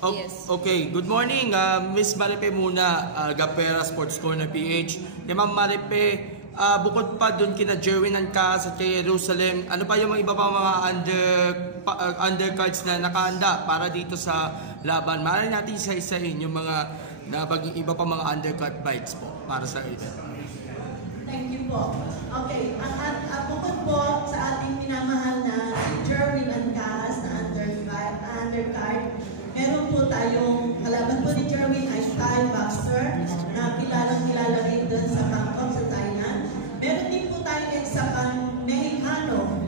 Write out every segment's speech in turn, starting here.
Yes. Okay, good morning, Miss Maripe muna, Gapera Sports Corner PH. Ma'am Maripe, bukod pa dun kina Jerwin and Cass at kay Jerusalem, ano pa yung mga iba pa mga undercards na nakahanda para dito sa laban? Maaari natin isa-isahin yung mga iba pa mga undercard bikes po para sa event. Thank you po. Okay, bukod po sa ating minamahal na Jerwin and Cass na undercard, meron po tayong kalaban po ni Jerwin ay Thai boxer na kilala rin doon sa Bangkok sa Thailand. Meron din po tayong eksakang Mexicano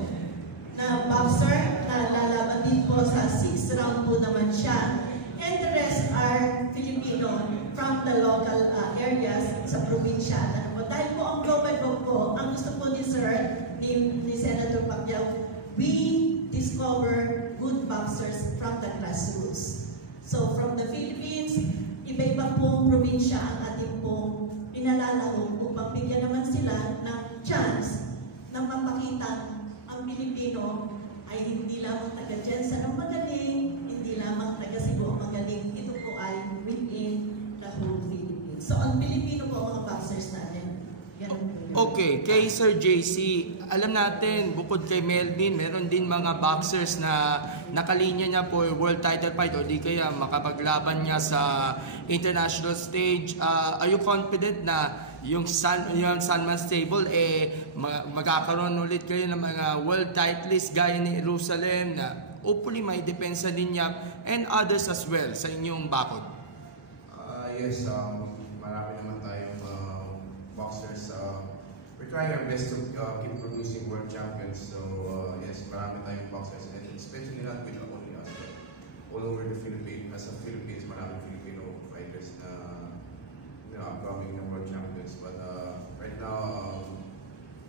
na boxer na lalaban din po sa 6th round po naman siya. And the rest are Filipino from the local areas sa probinsya. Dahil po ang global book po, ang gusto po ni Sir, ni Senator Pacquiao, we discover good boxers from the grassroots. So from the Philippines, iba-iba pong probinsya ang ating pong pinalalaro upang bigyan naman sila ng chance na mapakita ang Pilipino ay hindi lamang taga-Jensa ang magaling, hindi lamang taga-Cebu ang magaling. Ito po ay within the whole Philippines. So ang Pilipino po ang mga boxers natin. Okay, kay Sir JC, alam natin, bukod kay Melvin, meron din mga boxers na nakalinya niya for world title fight o di kaya makapaglaban niya sa international stage. Are you confident na yung Sanman's Table, magkakaroon ulit kayo ng mga world titleist gaya ni Jerusalem na hopefully may depensa din niya and others as well sa inyong bakod? Yes, marami naman tayong boxers. We're trying our best to keep producing world champions. So yes, marami tayong boxers, and especially not with only us, but all over the Philippines. Nasa Philippines, marami Filipino fighters na upcoming na world champions. But right now,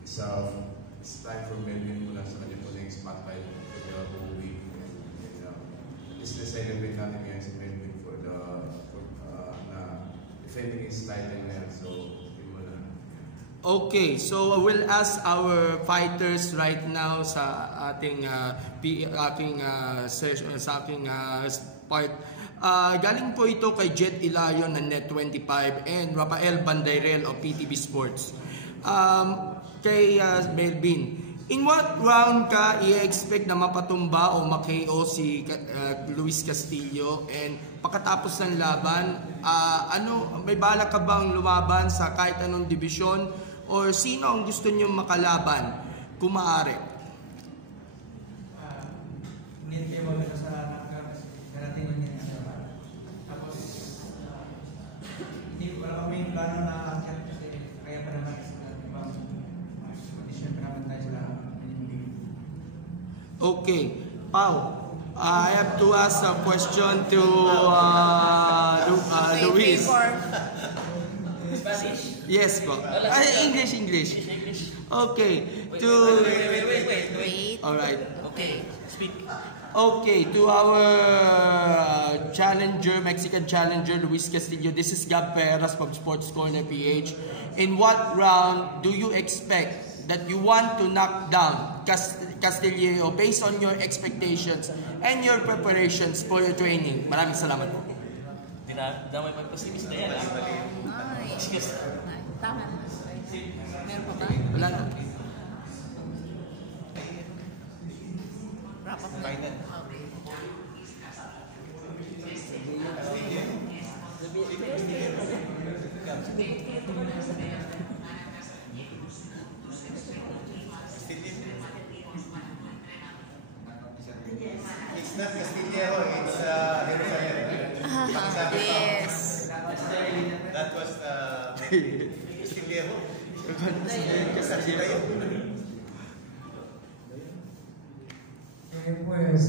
it's time for Melvin muna sa kanya po na yung spotlight for the whole week. And this is the celebrate natin ngayon si Melvin for defending his title na yan. So, okay, so we'll ask our fighters right now sa ating part. Galing po ito kay Jet Ilayon ng Net25 and Rafael Bandairel of PTV Sports. Kay Melvin, in what round ka i-expect na mapatumba o ma-KO si Luis Castillo? And pagkatapos ng laban, may balak ka bang lumaban sa kahit anong division? Or sino ang gusto niyo makalaban kung maaari? Hindi tayo maganda sa narating niya. Tapos, hindi wala kami plano na akyat kasi kaya pa naman sa ibang condition pa naman tayo sila. Okay, Pao, I have to ask a question to Luis. Spanish? Yes po. English. Okay. Wait. All right. Okay, speak. Okay, to our challenger, Mexican challenger, Luis Castillo. This is Gab Perez from Sports Corner PH. In what round do you expect that you want to knock down Castillo based on your expectations and your preparations for your training? Maraming salamat po. Damay magpasimis na yan. Tama na. Meron pa ba? Wala na. Wrap up na. Okay. It's not Castillo, it's Jerusalem. Yes. That was Castillo. Pues,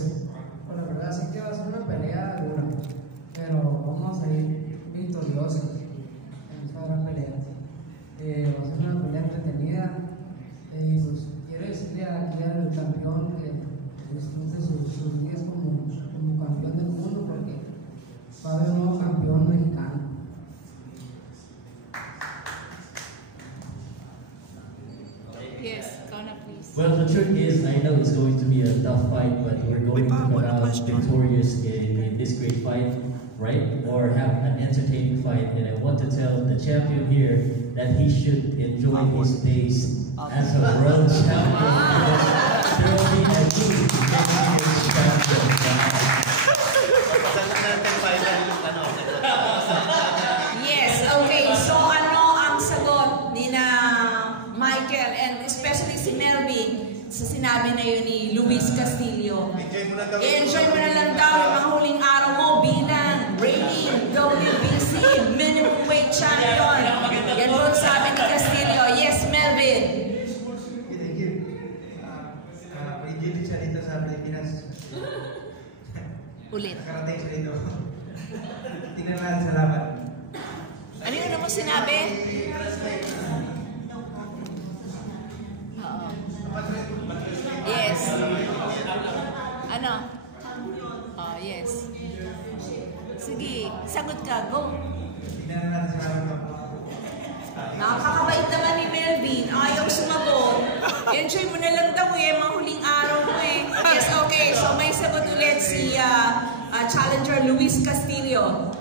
la verdad sí que va a ser una pelea dura, pero vamos a salir victoriosos en esta gran pelea. Va a ser una pelea entretenida y pues quiero decirle aquí al campeón que disfrute sus días como campeón del mundo porque va a haber un nuevo campeón mexicano. Yes, Kona, please. Well, the truth is, I know it's going to be a tough fight, but we're going to come out victorious in this great fight. right? Or have an entertaining fight. And I want to tell the champion here that he should enjoy his days as a world champion. There will be a new next year's champion. Yes, okay. So ano ang sagot ni na Michael and especially si Melvin sa sinabi na yun ni Luis Castillo? Enjoy mo na lang daw yung mga huling araw mo bilang reigning WBC minimum weight champion. Yan po ang sabi ni Castillo. Yes, Melvin. Thank you. Privilege siya dito sa Pilipinas. Ulit. Nakarating siya dito. Tingnan natin sa laban. Ano yun mo sinabi? Oo. Yes. Ano? Oh, yes. Sige, sagot ka. Go. Tingnan natin sa laban. Nakakabait naman ni Melvin. Ayaw sumagot. Enjoy mo na lang daw eh. Mga huling araw mo eh. Yes, okay. So may sagot ulit si challenger Luis Castillo.